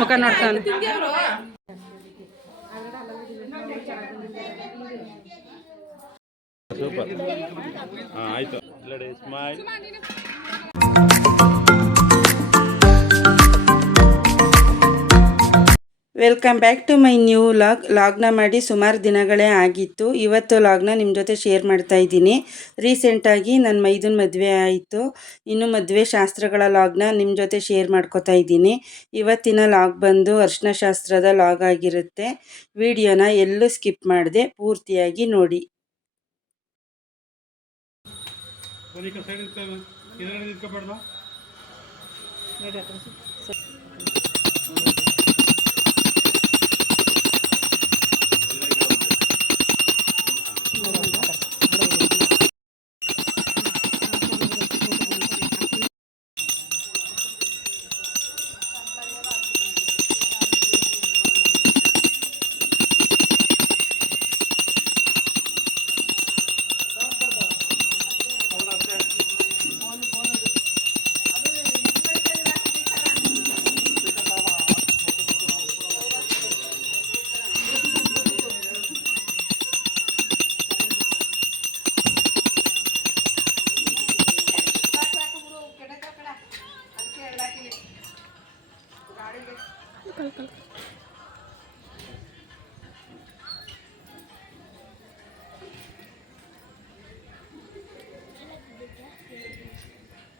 ಮುಖ ನೋಡ್ತಾನೆ. ಸೂಪರ್. ಆಯ್ತು. Smile. Welcome back to my new ಲಾಗ್ನ ಮಾಡಿ ಸುಮಾರು ದಿನಗಳೇ ಆಗಿತ್ತು. ಇವತ್ತು ಲಾಗ್ನ ನಿಮ್ಮ ಜೊತೆ ಶೇರ್ ಮಾಡ್ತಾ ಇದ್ದೀನಿ. ರೀಸೆಂಟಾಗಿ ನನ್ನ ಮೈದನ ಮದುವೆ ಆಯಿತು. ಇನ್ನು ಮದುವೆ ಶಾಸ್ತ್ರಗಳ ಲಾಗ್ನ ನಿಮ್ಮ ಜೊತೆ ಶೇರ್ ಮಾಡ್ಕೋತಾ ಇದ್ದೀನಿ. ಇವತ್ತಿನ ಲಾಗ್ ಬಂದು ಅರಿಶಿನ ಶಾಸ್ತ್ರದ ಲಾಗ್ ಆಗಿರುತ್ತೆ. ವಿಡಿಯೋನ ಎಲ್ಲೂ ಸ್ಕಿಪ್ ಮಾಡದೆ ಪೂರ್ತಿಯಾಗಿ ನೋಡಿ.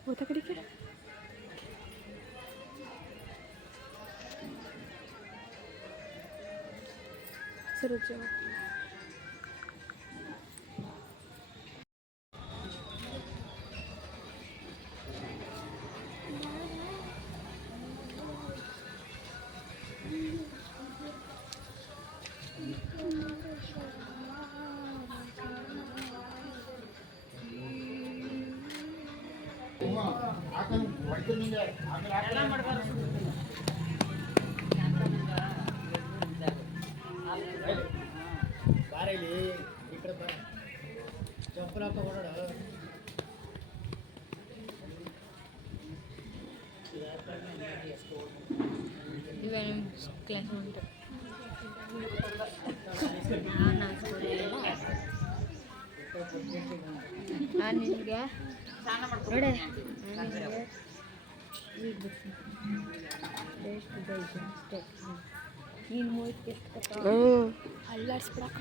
होता कड़ी के सर जाओ क्लास ನಿನಗೆ ನೋಡೆ ನೀನು ಹೋಯ್ತು ಅಲ್ಲಾಡ್ಸ್ಬಿಡಕ್ಕ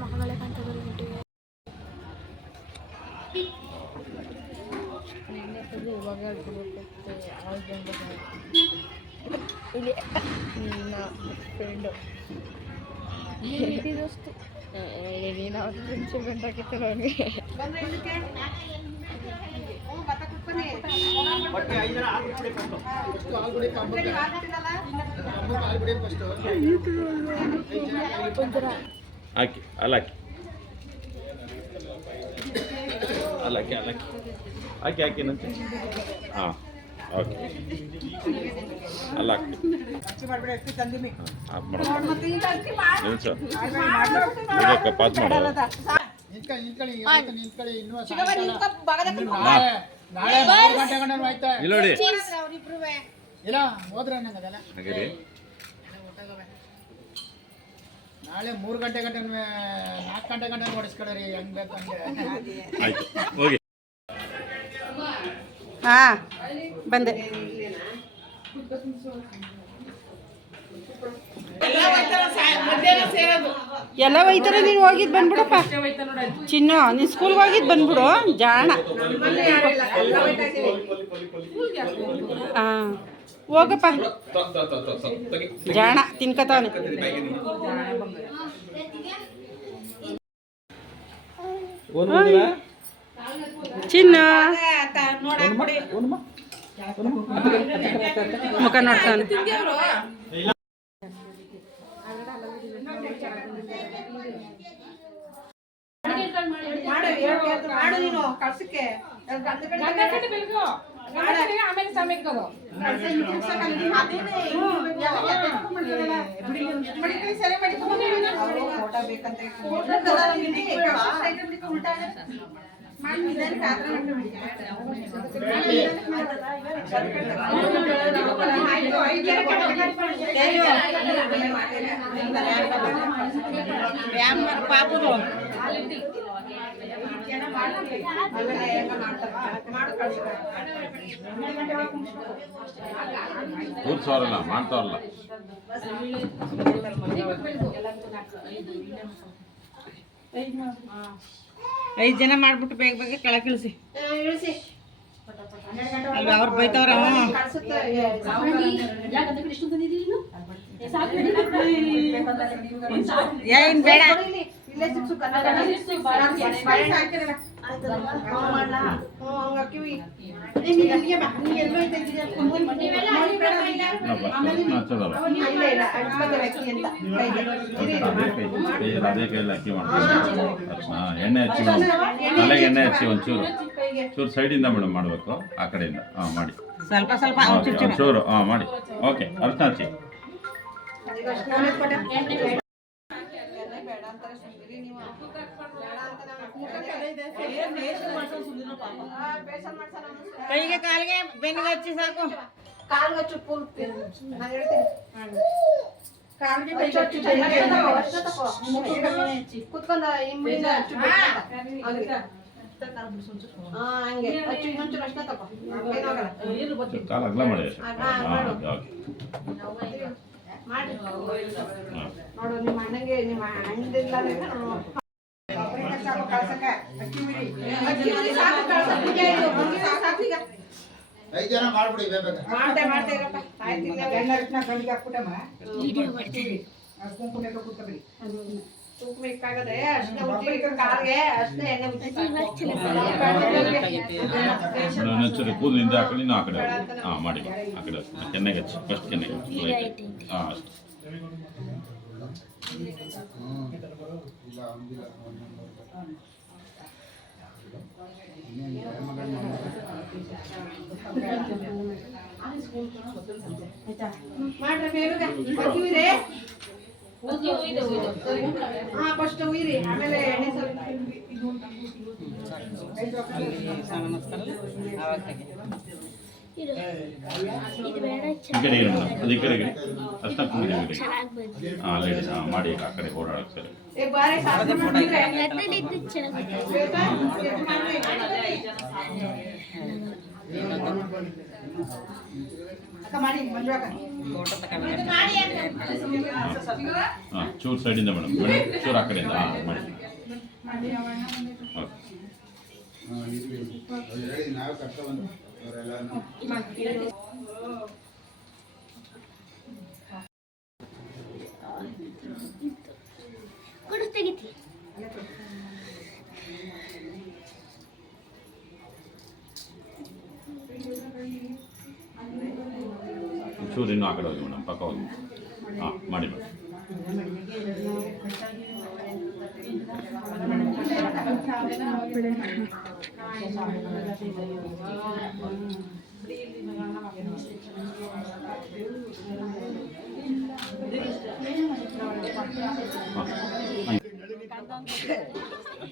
ಮಕ್ಕಳೇ ಕಾಣ್ತದೆ ಇವಾಗ ಇಲ್ಲಿ ನನ್ನ ಫ್ರೆಂಡು ದೋಸ್ತು ನೀನು ಅವ್ರ ಫ್ರೆಂಡ್ಶಿಪ್ ಗಂಟಾಕಿತ್ತು ನನಗೆ ಹಾಕಿ ಅಲ್ಲಾಕಿ ಅಲ್ಲಾಕಿ ಅಲ್ಲಾಕಿ ಹಾಕಿ ಹಾಕಿನಂತೆ ಹಾಂ ಓಕೆ ಅಲ್ಲಾಕಿ ಪಾಸ್ ಮಾಡ ನಿಂತ್ಕೊಳ್ಳಿ ಇನ್ನೂ ನಾಳೆ 3 ಗಂಟೆ ಗಂಟೆ ಆಯ್ತಾ ಇಲ್ಲಿ ನೋಡಿ ಇಲ್ಲ ಹೋದ್ರೆ ನಂಗದಲ್ಲ ಹಾಗೆ ನಾಳೆ 3 ಗಂಟೆ 4 ಗಂಟೆ ಓಡಿಸ್ಕೊಳ್ರಿ ಹೆಂಗ್ ಬೇಕು ಹಂಗೆ ಆಯ್ತು ಹೋಗಿ ಹಾಂ ಬಂದೆ. ಎಲ್ಲ ಒಯ್ತಾರೆ, ನೀನು ಹೋಗಿದ್ದು ಬಂದ್ಬಿಡಪ್ಪ ಚಿನ್ನು, ನೀನು ಸ್ಕೂಲ್ಗೆ ಹೋಗಿದ್ದು ಬಂದ್ಬಿಡು ಜಾಣ. ಹಾಂ ಹೋಗಪ್ಪ ಜಾಣ ತಿನ್ಕತಾವನೆ. ಚಿನ್ನ ಮುಖ ನೋಡ್ತಾನೆ. ಆಮೇಲೆ ಸಮಯಕ್ಕೆ ಪಾಪು ಕೂರ್ಸೋರಲ್ಲ ಮಾಡ್ತಾರಲ್ಲ. 5 ಜನ ಮಾಡ್ಬಿಟ್ಟು ಬೇಗ ಬೇಗ ಕೆಳಗೆ ಇಳಿಸಿ. ಅಲ್ಲ ಅವ್ರು ಬೈತವ್ರ. ಏನ್ ಬೇಡ ಅದೇ ಕೈಯಲ್ಲಿ ಅಕ್ಕಿ ಮಾಡ್ತೀವಿ. ಎಣ್ಣೆ ಹಚ್ಚಿ ತಲೆಗೆ ಎಣ್ಣೆ ಹಚ್ಚಿ ಒಂಚೂರು ಸೈಡಿಂದ ಮೇಡಮ್ ಮಾಡಬೇಕು, ಆ ಕಡೆಯಿಂದ. ಹಾಂ ಮಾಡಿ ಸ್ವಲ್ಪ ಸ್ವಲ್ಪ ಒಂಚೂರು. ಹಾಂ ಮಾಡಿ. ಓಕೆ ಅರ್ಶನ ಹಚ್ಚಿ. ಕೈಗೆ ಕಾಲಿಗೆ ಬೆನ್ನಿಗೆ ಹಚ್ಚಿ ಸಾಕು. ಕಾಲ್ಗೆ ಹಚ್ಚು ಫುಲ್ ನಾನು ಹೇಳ್ತೀನಿ. ಕುತ್ಕೊಂಡ ಇಮ್ಮಿಂದ ಹಚ್ಚು ಹಂಗೆ ಹಚ್ಚು ಇನ್ನೊಂಚೂರು ಅಷ್ಟೇ ತಗೋ, ಏನಾಗಲ್ಲ. ಕಾಲು ಅಗಲ ಮಾಡಿ. ಮಾಡಿ ನೋಡು ನಿಮ್ಮ ಅಣ್ಣಂಗೆ, ನಿಮ್ಮ ಅಣ್ಣದಿಲ್ಲ ತೂಕಬೇಕಾಗದೆ ಅಷ್ಟೇ ಕಾಲ್ಗೆ ಅಷ್ಟೇ ಎಣ್ಣೆ ಕೂದಲಿಂದ ಆ ಕಡೆ ಆ ಕಡೆ. ಹಾಂ ಮಾಡಿ ಆ ಕಡೆ ಕೆನ್ನೆಗೆ ಹಚ್ಚಿ. ಫಸ್ಟ್ ಕೆನ್ನೆಗೆ ಹಚ್ಚಿ. ಹಾಂ ಅಷ್ಟೇ. ಮಾಡ್ರಿ ಬೇಗ ಹಾಕಿವಿರಿ. ಹಾ ಫಸ್ಟ್ ಉಯ್ರಿ, ಆಮೇಲೆ ಎಣ್ಣೆ ಸ್ವಲ್ಪ ಈ ಕಡೆಗೆ ಮೇಡಮ್, ಅದು ಈ ಕಡೆಗೆ ಅಷ್ಟ ಕೂಡಿ. ಹಾಂ ಲೇಡೀಸ್. ಹಾಂ ಮಾಡಿ ಆ ಕಡೆ ಓಡಾಡಕ್ಕೆ ಸರಿ. ಬಾರಿ ಸಾಧನೆ ಮಾಡಿದ್ರೆ ಹಾಂ ಚೂರು ಸೈಡಿಂದ ಮೇಡಮ್, ಚೂರು ಆ ಕಡೆಯಿಂದ. ಹಾಂ ಮಾಡಿ. ಚೂರು ಇನ್ನೂ ಆ ಕಡೆ ಹೋಗಿ ಮೇಡಮ್, ಪಕ್ಕ ಹೋಗಿ. ಹಾಂ ಮಾಡಿ ಮೇಡಮ್.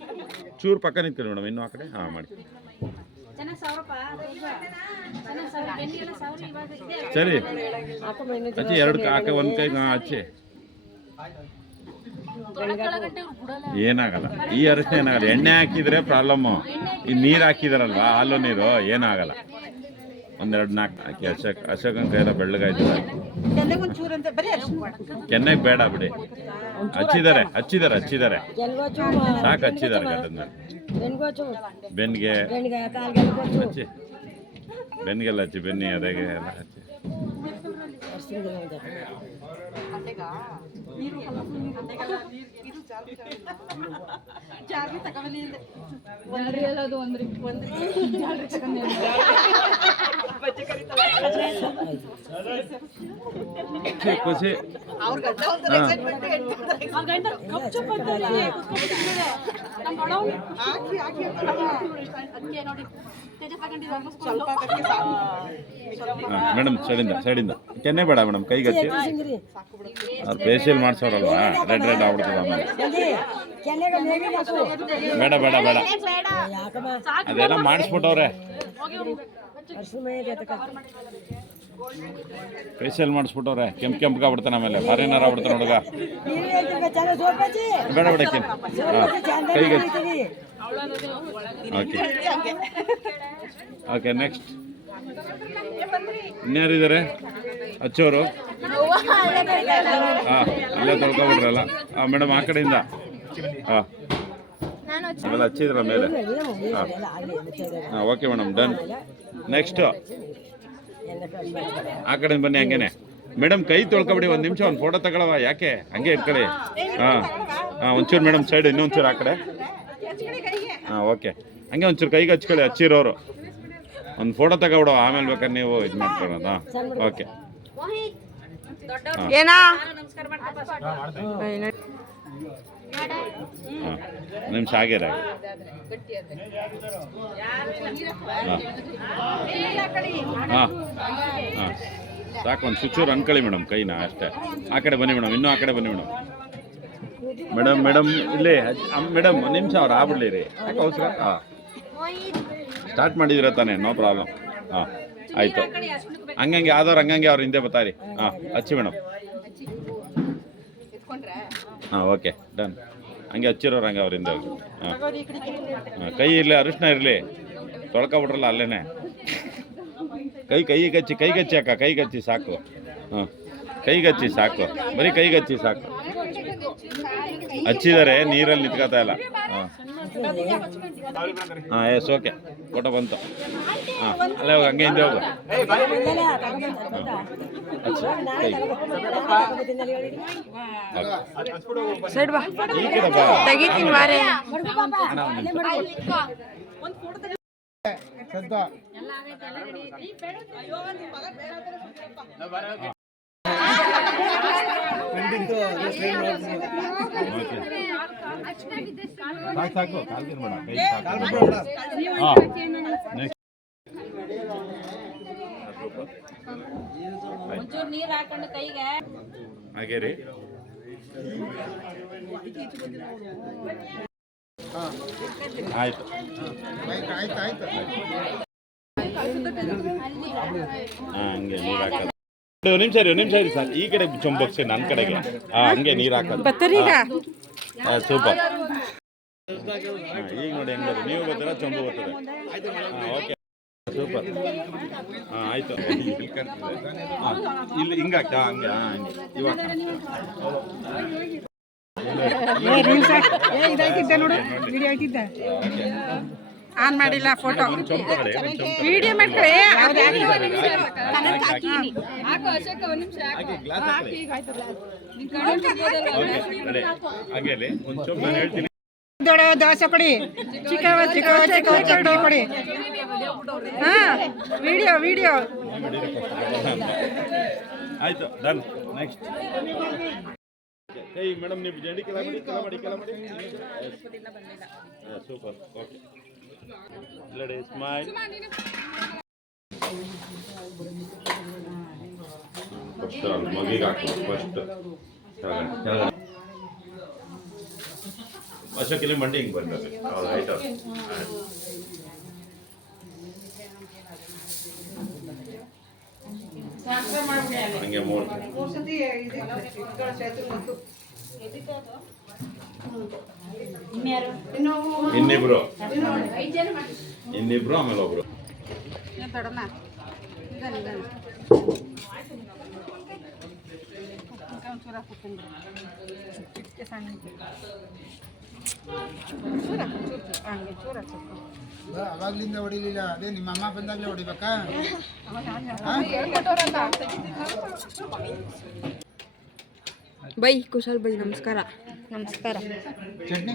ಹಾಂ ಚೂರು ಪಕ್ಕ ನಿಂತ್ಕೊಳ್ಳಿ ಮೇಡಮ್, ಇನ್ನೂ ಆ ಕಡೆ ಹಾಂ ಮಾಡಿ. ಸರಿ ಹಚ್ಚಿ, ಎರಡು ಹಾಕಿ ಒಂದು ಕೈ ಹಚ್ಚಿ, ಏನಾಗಲ್ಲ. ಈ ಅರಿಶಿನ ಏನಾಗಲ್ಲ, ಎಣ್ಣೆ ಹಾಕಿದ್ರೆ ಪ್ರಾಬ್ಲಮ್ಮು. ಈ ನೀರು ಹಾಕಿದಾರಲ್ವಾ, ಹಾಲು ನೀರು ಏನಾಗಲ್ಲ. ಒಂದೆರಡು ನಾಲ್ಕು ಹಾಕಿ ಅಶೋಕನ ಕೈಯೆಲ್ಲ ಬೆಳ್ಳಗಾಯ್ತು. ಕೆನ್ನೆಗೆ ಬೇಡ ಬಿಡಿ, ಹಚ್ಚಿದ್ದಾರೆ ಸಾಕು, ಹಚ್ಚಿದ್ದಾರೆ ಗಡ್ಡದ ಬೆನ್ನಿಗೆ ಹಚ್ಚಿ, ಬೆನ್ನಿಗೆಲ್ಲ ಹಚ್ಚಿ, ಬೆನ್ನಿ ಅದಕ್ಕೆ ಎಲ್ಲ ಹಚ್ಚಿ. ಖುಷಿ ಮೇಡಮ್, ಸೈಡಿಂದ ಕೆನ್ನೆ ಬೇಡ ಮೇಡಮ್, ಕೈಗೆ ಹಚ್ಚಿ. ಅವ್ರು ಫೇಶಿಯಲ್ ಮಾಡಿಸೋರಲ್ವಾ, ರೆಡ್ ಆಗ್ಬಿಡ್ತದೆ ಆಮೇಲೆ. ಬೇಡ ಬೇಡ ಬೇಡ, ಅದೆಲ್ಲ ಮಾಡಿಸ್ಬಿಟ್ಟವ್ರೆ. ಫೇಶಿಯಲ್ ಮಾಡಿಸ್ಬಿಟ್ಟವ್ರೆ, ಕೆಂಪ್ಗಾಗ್ಬಿಡ್ತಾನೆ ಆಮೇಲೆ, ಫಾರಿನರ್ ಆಗ್ಬಿಡ್ತಾನೆ ಹುಡುಗ. ಬೇಡ ಬೇಡ ಹಾಂ, ಕೈಗೆ ಓಕೆ ನೆಕ್ಸ್ಟ್ ಇನ್ಯಾರಿದ್ದಾರೆ ಹಚ್ಚೋರು? ಹಾಂ, ಅಲ್ಲೇ ತೊಳ್ಕೊಬಿಡ್ರಲ್ಲ. ಹಾಂ ಮೇಡಮ್, ಆ ಕಡೆಯಿಂದ ಹಾಂ ಆಮೇಲೆ ಹಚ್ಚಿದ್ರ ಮೇಲೆ. ಹಾಂ ಹಾಂ, ಓಕೆ ಮೇಡಮ್, ಡನ್. ನೆಕ್ಸ್ಟು ಆ ಕಡೆಯಿಂದ ಬನ್ನಿ, ಹಂಗೇನೆ ಮೇಡಮ್. ಕೈ ತೊಳ್ಕೊಬಿಡಿ, ಒಂದು ನಿಮಿಷ ಒಂದು ಫೋಟೋ ತಗೊಳವ, ಯಾಕೆ ಹಂಗೆ ಇಟ್ಕೊಳ್ಳಿ. ಹಾಂ ಹಾಂ, ಒಂಚೂರು ಮೇಡಮ್ ಸೈಡ್, ಇನ್ನೊಂಚೂರು ಆ ಕಡೆ. ಹಾಂ ಓಕೆ, ಹಂಗೆ ಒಂಚೂರು ಕೈಗೆ ಹಚ್ಕೊಳ್ಳಿ, ಹಚ್ಚಿರೋರು. ಒಂದು ಫೋಟೋ ತಗೊಬಿಡೋ, ಆಮೇಲೆ ಬೇಕಾದ್ರೆ ನೀವು ಇದು ಮಾಡ್ಕೊಳ್ಳೋದು. ಹಾಂ ಓಕೆ. ನಿಮಿಷ ಆಗ್ಯಾರ. ಹಾಂ ಹಾಂ ಸಾಕು, ಒಂದು ಚೂರು ಅನ್ಕೊಳ್ಳಿ ಮೇಡಮ್ ಕೈನ ಅಷ್ಟೇ. ಆ ಕಡೆ ಬನ್ನಿ ಮೇಡಮ್, ಇನ್ನೂ ಆ ಕಡೆ ಬನ್ನಿ ಮೇಡಮ್. ಇಲ್ಲಿ ಮೇಡಮ್ ಒಂದು ನಿಮಿಷ ಅವ್ರು ಆಗ್ಬಿಡ್ಲಿ ರೀ, ಯಾಕೆ ಅವಸರ? ಹಾಂ ಸ್ಟಾರ್ಟ್ ಮಾಡಿದಿರ ತಾನೇ, ನೋ ಪ್ರಾಬ್ಲಮ್. ಹಾಂ ಆಯಿತು, ಹಂಗಂಗೆ ಆದವ್ರು ಹಂಗಂಗೆ ಅವ್ರು ಹಿಂದೆ ಬರ್ತಾರಿ. ಹಾಂ ಹಚ್ಚಿ ಮೇಡಮ್. ಹಾಂ ಓಕೆ ಡನ್. ಹಂಗೆ ಹಚ್ಚಿರೋರು ಹಂಗೆ ಅವ್ರಿಂದ ಹೋಗಿ. ಹಾಂ ಹಾಂ, ಕೈ ಇರಲಿ, ಅರಿಶಿನ ಇರಲಿ, ತೊಳ್ಕೊಬಿಟ್ರಲ್ಲ ಅಲ್ಲೇನೆ. ಕೈಗೆ ಹಚ್ಚಿ ಅಕ್ಕ, ಕೈಗೆ ಹಚ್ಚಿ ಸಾಕು. ಹಾಂ ಕೈಗೆ ಹಚ್ಚಿ ಸಾಕು, ಬರೀ ಕೈಗೆ ಹಚ್ಚಿ ಸಾಕು. ಹಚ್ಚಿದ್ದಾರೆ, ನೀರಲ್ಲಿ ನಿಂತ್ಕೋತಾ ಇಲ್ಲ. ಹಾಂ ಹಾಂ ಎಸ್ ಓಕೆ, ಫೋಟೋ ಬಂತು. ಹಾಂ ಅಲ್ಲೇ ಹೋಗಿ, ಹಂಗೆ ಹಿಂದೆ ಹೋಗು. ಈ ಕಡೆ ಬಾ. ಸಾಕು, ಕಾಲ್ಗೆ ಬೇಡ, ಕೈ ಸಾಕು. ಹಾಂ ನೆಕ್ಸ್ಟ್ ಹಾಗೆ ರೀ. ಆಯ್ತು ಹಾಂ, ಹಂಗೆ ನೀರು ಹಾಕೋದು. ಒಂದು ನಿಮಿಷ ಇರಿ ಸರ್, ಈ ಕಡೆ ಚೊಂಬಕ್ಸಿ, ನನ್ನ ಕಡೆಗೆ. ಹಾಂ ಹಂಗೆ ನೀರು ಹಾಕೋದು. ಹಾಂ ಸೂಪರ್. ಹಾಂ ಈಗ ನೋಡಿ ಹೆಂಗೆ, ನೀವು ಬರ್ತೀರಾ, ಚೊಂಬು ಬರ್ತದೆ. ಹಾಂ ಓಕೆ ಸೂಪರ್. ಹಾಂ ಆಯಿತು. ಹಾಂ ಇಲ್ಲಿ ಹಿಂಗೆ ಹಾಕ್ತಾ, ಹಂಗೆ. ಹಾಂ ಹಂಗೆ ಇವಾಗ ಆನ್ ಮಾಡಿಲ್ಲ, ಫೋಟೋ ವಿಡಿಯೋ ಮಾಡ್ಕೊಳ್ಳಿ. ಹಾಗೆ ಒಂದು ಚೊಂಬು ನಾನು ಹೇಳ್ತೀನಿ. ದೋಸೆ ಕೊಡಿ, ಚಿಕ್ಕ ಕೊಡಿ. ಹಾಂ ವಿಡಿಯೋ ಆಯ್ತು ಡನ್. ನೆಕ್ಸ್ಟ್ ಕೈ ಮೇಡಮ್, ನೀವು ಜಂಡಿ ಕೆಲ ಮಾಡಿ. Super okay. Ready smile. First ಮಗಿಗೆ ಹಾಕಿ, ಫಸ್ಟ್ ಕೆಳಗಡೆ ಅಶೋಕ್ ಇಲ್ಲಿ ಮಂಡಿ ಹಿಂಗೆ ಬಂದಾಗ ರೈಟ್ ಹಂಗೆ ಮೂರು ಸತಿ ಇದು ಸೇತು ಮತ್ತು ಇನ್ನಿಬ್ರು ಆಮೇಲೆ ಒಬ್ರು ಅವಾಗ್ಲಿಂದ ಹೊಡಿಲಿಲ್ಲ, ಅದೇ ನಿಮ್ಮ ಅಮ್ಮ ಬಂದಾಗಲೇ ಹೊಡಿಬೇಕಾ? ಬೈ ಕುಶಲ್ ಬೈ ನಮಸ್ಕಾರ. ಚಟ್ನಿ